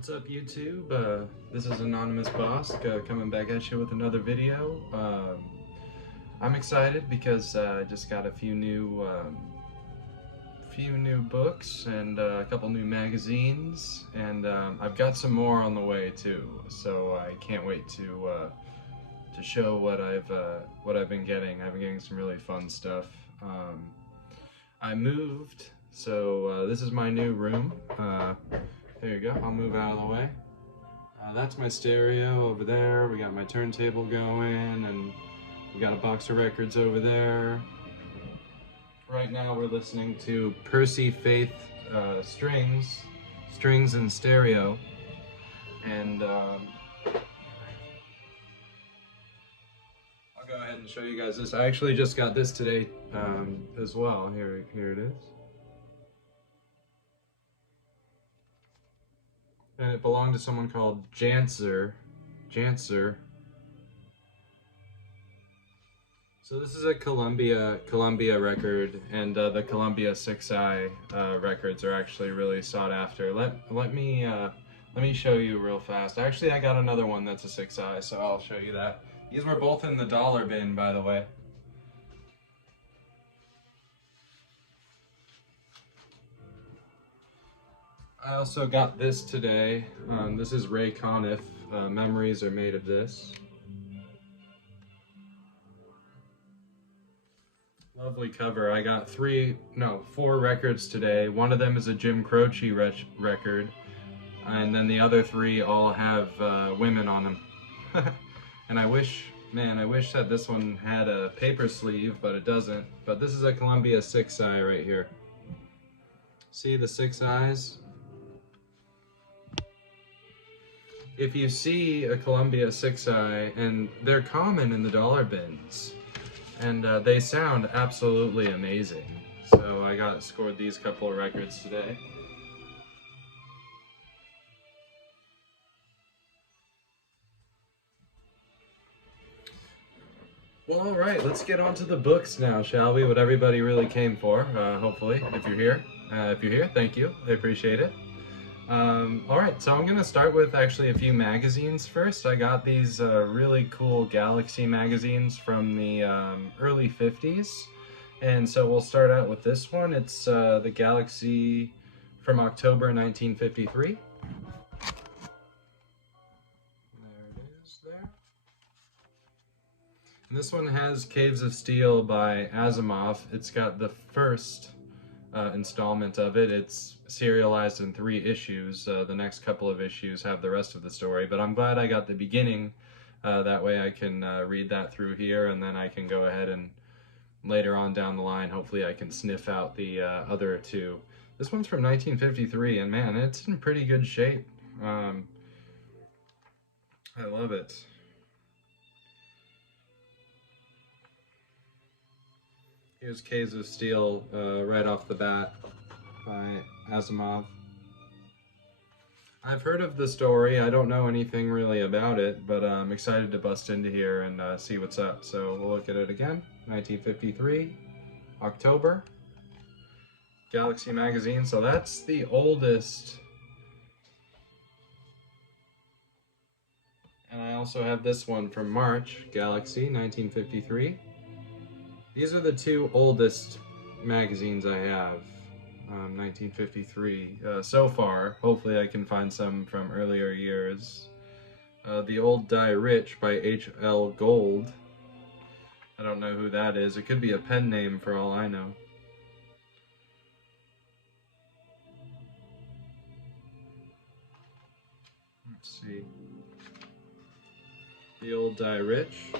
What's up, YouTube? This is Anonymous Bosk coming back at you with another video. I'm excited because I just got a few new books and a couple new magazines, and I've got some more on the way too. So I can't wait to show what I've been getting. I've been getting some really fun stuff. I moved, so this is my new room. There you go, I'll move out of the way. That's my stereo over there. We got my turntable going, and we got a box of records over there. Right now we're listening to Percy Faith Strings and Stereo. And I'll go ahead and show you guys this. I actually just got this today as well. Here it is. And it belonged to someone called Janser. So this is a Columbia record, and the Columbia 6i records are actually really sought after. Let me show you real fast. Actually, I got another one that's a 6i, so I'll show you that. These were both in the dollar bin, by the way. I also got this today. This is Ray Conniff. Memories are made of this. Lovely cover. I got 4 records today. One of them is a Jim Croce record, and then the other 3 all have women on them. And I wish that this one had a paper sleeve, but it doesn't. But this is a Columbia 6i right here. See the 6 eyes? If you see a Columbia 6i, and they're common in the dollar bins, and they sound absolutely amazing. So I scored these couple of records today. Well, all right, let's get on to the books now, shall we? What everybody really came for, hopefully, if you're here. If you're here, thank you. I appreciate it. All right, so I'm gonna start with actually a few magazines first. I got these really cool Galaxy magazines from the early 50s. And so we'll start out with this one. It's the Galaxy from October 1953. There it is there. And this one has Caves of Steel by Asimov. It's got the first installment of it. It's serialized in 3 issues. The next couple of issues have the rest of the story, but I'm glad I got the beginning. That way I can read that through here, and then I can go ahead and later on down the line, hopefully I can sniff out the other 2. This one's from 1953, and man, it's in pretty good shape. I love it. Here's Caves of Steel right off the bat by Asimov. I've heard of the story. I don't know anything really about it, but I'm excited to bust into here and see what's up. So we'll look at it again. 1953, October. Galaxy magazine. So that's the oldest. And I also have this one from March, Galaxy, 1953. These are the 2 oldest magazines I have, 1953 so far. Hopefully I can find some from earlier years. The Old Die Rich by H.L. Gold. I don't know who that is. It could be a pen name for all I know. Let's see. The Old Die Rich.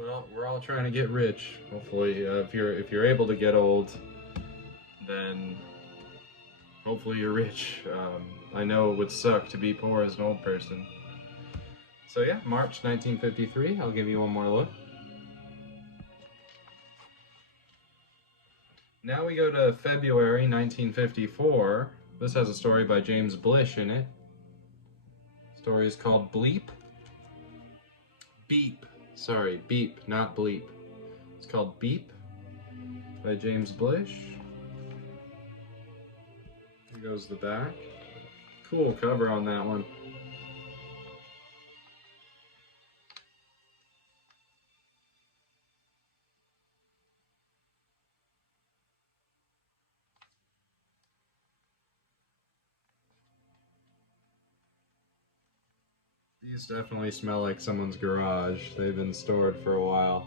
Well, we're all trying to get rich. Hopefully, if you're able to get old, then hopefully you're rich. I know it would suck to be poor as an old person. So yeah, March 1953. I'll give you one more look. Now we go to February 1954. This has a story by James Blish in it. The story is called Bleep. Beep. Sorry, Beep, not Bleep. It's called Beep. by James Blish. Here goes the back. Cool cover on that one. These definitely smell like someone's garage. They've been stored for a while.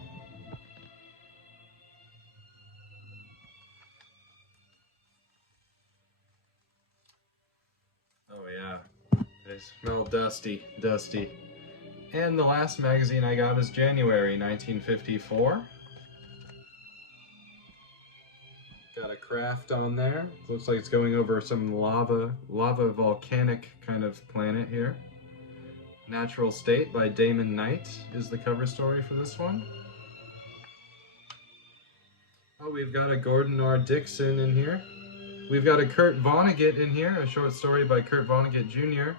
Oh yeah, they smell dusty, dusty. And the last magazine I got is January 1954. Got a craft on there. Looks like it's going over some lava volcanic kind of planet here. Natural State by Damon Knight is the cover story for this one. Oh, we've got a Gordon R. Dickson in here. We've got a Kurt Vonnegut in here, a short story by Kurt Vonnegut Jr.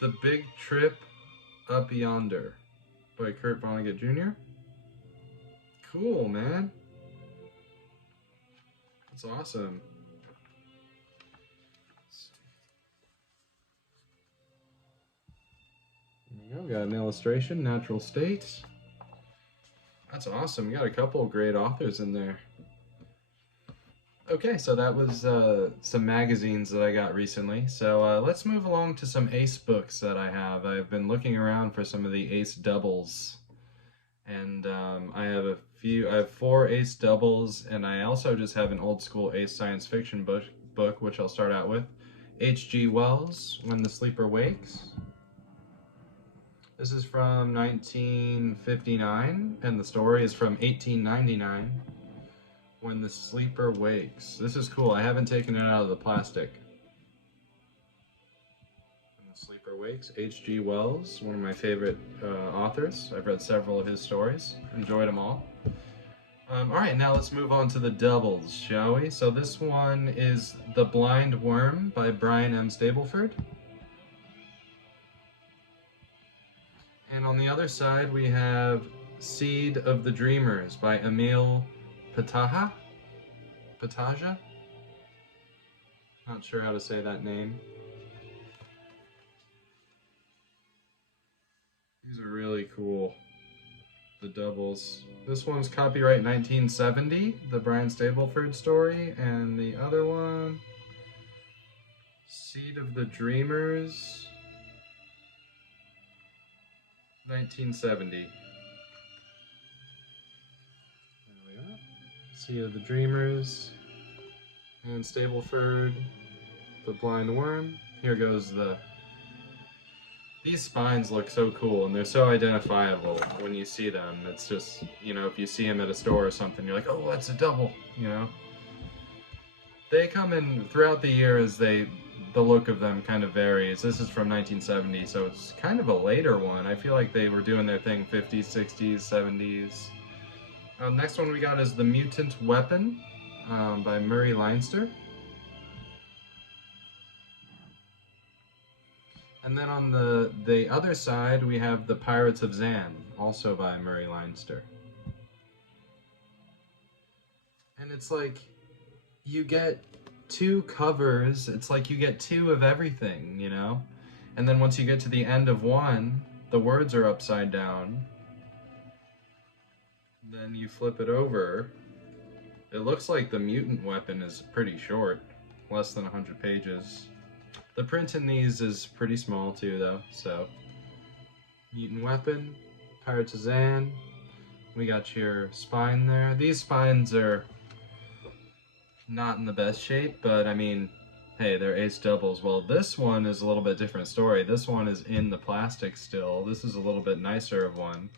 The Big Trip Up Yonder by Kurt Vonnegut Jr. Cool, man. That's awesome. There you go, got an illustration, Natural State. That's awesome, we got a couple of great authors in there. Okay, so that was some magazines that I got recently. So let's move along to some Ace books that I have. I've been looking around for some of the Ace doubles. And I have 4 Ace doubles, and I also just have an old school Ace science fiction book, which I'll start out with. H.G. Wells, When the Sleeper Wakes. This is from 1959, and the story is from 1899. When the Sleeper Wakes. This is cool. I haven't taken it out of the plastic. When the Sleeper Wakes. H.G. Wells, one of my favorite authors. I've read several of his stories. Enjoyed them all. Alright, now let's move on to the doubles, shall we? So this one is The Blind Worm by Brian M. Stableford. And on the other side we have Seed of the Dreamers by Emil Pataja? Not sure how to say that name. These are really cool. The doubles. This one's copyright 1970, the Brian Stableford story, and the other one, Seed of the Dreamers, 1970. Seed of the Dreamers, and Stableford, The Blind Worm. Here goes the... These spines look so cool, and they're so identifiable when you see them. It's just, you know, if you see them at a store or something, you're like, oh, that's a double, you know? They come in throughout the years, the look of them kind of varies. This is from 1970, so it's kind of a later one. I feel like they were doing their thing 50s, 60s, 70s. Next one we got is The Mutant Weapon by Murray Leinster. And then on the other side we have The Pirates of Zan, also by Murray Leinster. And it's like, you get 2 covers, it's like you get 2 of everything, you know? And then once you get to the end of one, the words are upside down. Then you flip it over. It looks like The Mutant Weapon is pretty short, less than 100 pages. The print in these is pretty small too though, so. Mutant Weapon, Pirates of Zan. We got your spine there. These spines are not in the best shape, but I mean, hey, they're Ace doubles. Well, this one is a little bit different story. This one is in the plastic still. This is a little bit nicer of one.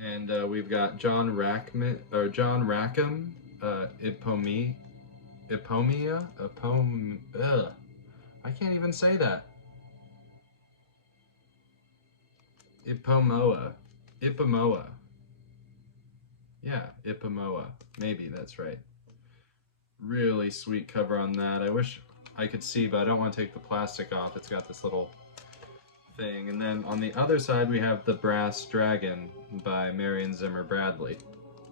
And we've got John Rackham, I can't even say that. Ipomoa. Yeah, Ipomoa. Maybe that's right. Really sweet cover on that. I wish I could see, but I don't want to take the plastic off. It's got this little thing. And then on the other side we have The Brass Dragon by Marion Zimmer Bradley.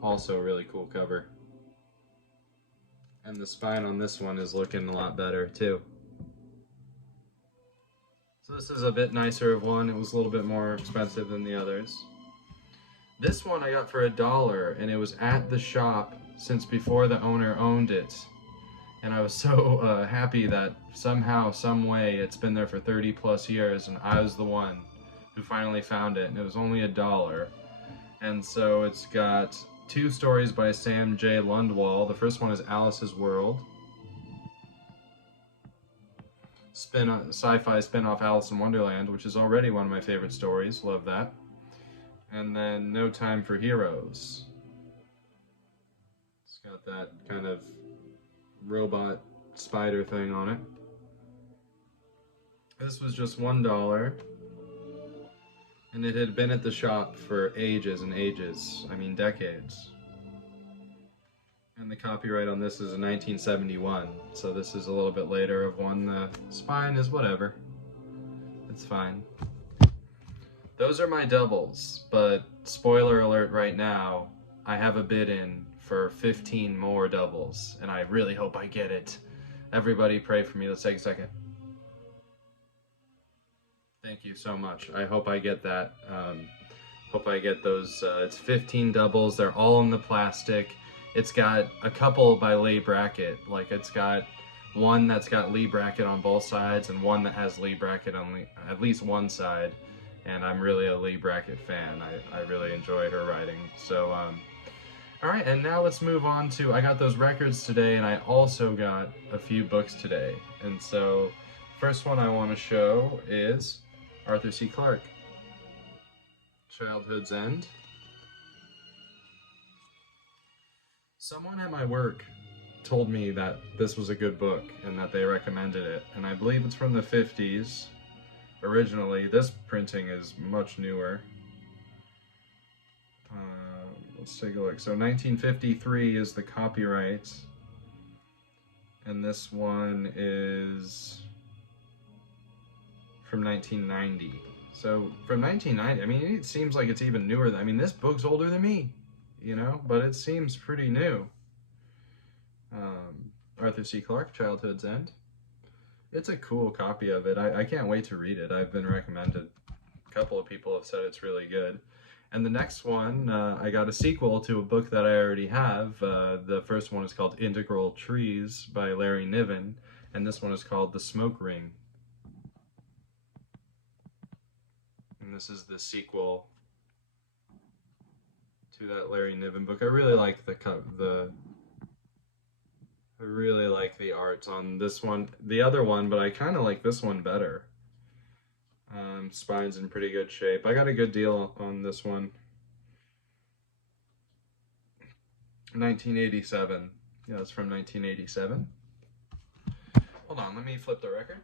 Also a really cool cover. And the spine on this one is looking a lot better too. So this is a bit nicer of one. It was a little bit more expensive than the others. This one I got for $1, and it was at the shop since before the owner owned it. And I was so happy that somehow, some way, it's been there for 30 plus years, and I was the one who finally found it, and it was only $1. And so it's got 2 stories by Sam J. Lundwall. The first one is Alice's World. Sci-fi spin-off Alice in Wonderland, which is already one of my favorite stories. Love that. And then No Time for Heroes. It's got that kind of robot spider thing on it. This was just $1, and it had been at the shop for ages and ages. I mean, decades. And the copyright on this is in 1971, so this is a little bit later of one. The spine is whatever. It's fine. Those are my doubles, but spoiler alert right now, I have a bid in for 15 more doubles, and I really hope I get it. Everybody pray for me. Let's take a second. Thank you so much. I hope I get that. Hope I get those. It's 15 doubles. They're all in the plastic. It's got a couple by Lee Brackett. Like, it's got one that's got Lee Brackett on both sides and one that has Lee Brackett on at least one side. And I'm really a Lee Brackett fan. I really enjoy her writing. So, all right, and now let's move on to, I got those records today, and I also got a few books today. And so, first one I want to show is Arthur C. Clarke, Childhood's End. Someone at my work told me that this was a good book and that they recommended it, and I believe it's from the 50s originally. This printing is much newer. Let's take a look. So 1953 is the copyright, and this one is from 1990. So from 1990, I mean, it seems like it's even newer. I mean, this book's older than me, you know, but it seems pretty new. Arthur C. Clarke, Childhood's End. It's a cool copy of it. I can't wait to read it. I've been recommended. A couple of people have said it's really good. And the next one, I got a sequel to a book that I already have. The first one is called Integral Trees by Larry Niven, and this one is called The Smoke Ring. And this is the sequel to that Larry Niven book. I really like I really like the art on this one, the other one, but I kind of like this one better. Spine's in pretty good shape. I got a good deal on this one. 1987. Yeah, it's from 1987. Hold on, let me flip the record.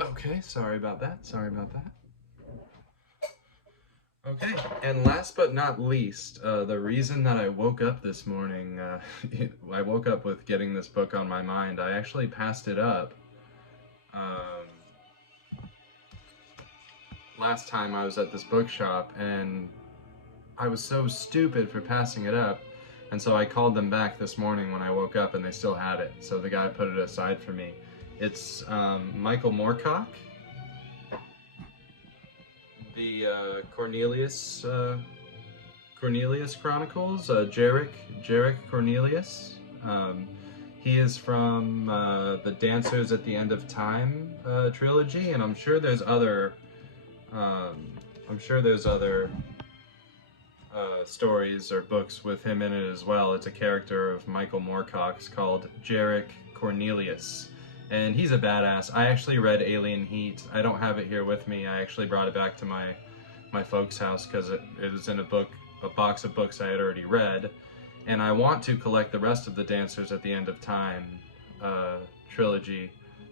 Okay, sorry about that. Okay, and last but not least, the reason that I woke up this morning, I woke up with getting this book on my mind. I actually passed it up. Last time I was at this bookshop, and I was so stupid for passing it up, and so I called them back this morning when I woke up, and they still had it. So the guy put it aside for me. It's Michael Moorcock. The Cornelius Chronicles, Jarek Cornelius. He is from the Dancers at the End of Time trilogy, and I'm sure there's other stories or books with him in it as well. It's a character of Michael Moorcock's called Jarek Cornelius. And he's a badass. I actually read Alien Heat. I don't have it here with me. I actually brought it back to my folks' house because it was in a box of books I had already read. And I want to collect the rest of the Dancers at the End of Time trilogy.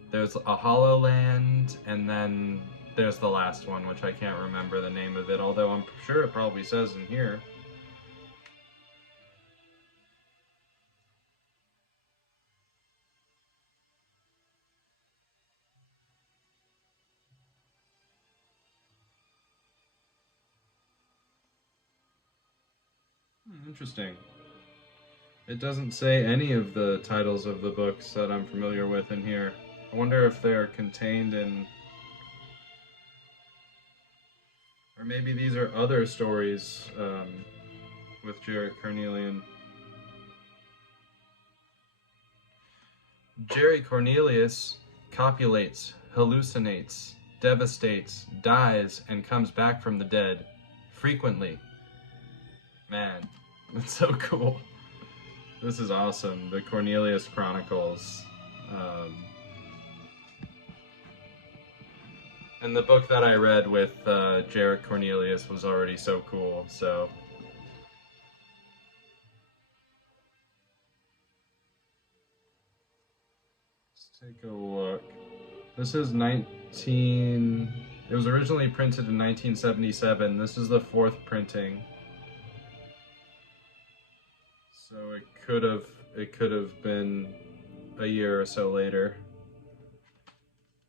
There's a Hollow Land, and then there's the last one, which I can't remember the name of it, although I'm sure it probably says in here. Interesting. It doesn't say any of the titles of the books that I'm familiar with in here. I wonder if they're contained in... Or maybe these are other stories with Jarek Cornelian. Jerry Cornelius copulates, hallucinates, devastates, dies, and comes back from the dead. Frequently. Man, that's so cool. This is awesome. The Cornelius Chronicles. And the book that I read with Jarek Cornelius was already so cool, so... Let's take a look. This is 19... It was originally printed in 1977. This is the 4th printing. So it could have been a year or so later.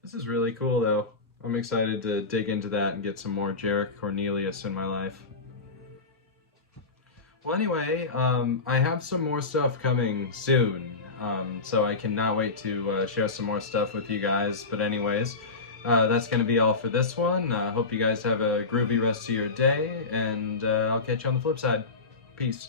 This is really cool though. I'm excited to dig into that and get some more Jarek Cornelius in my life. Well, anyway, I have some more stuff coming soon, so I cannot wait to share some more stuff with you guys. But anyways, that's going to be all for this one. Hope you guys have a groovy rest of your day, and I'll catch you on the flip side. Peace.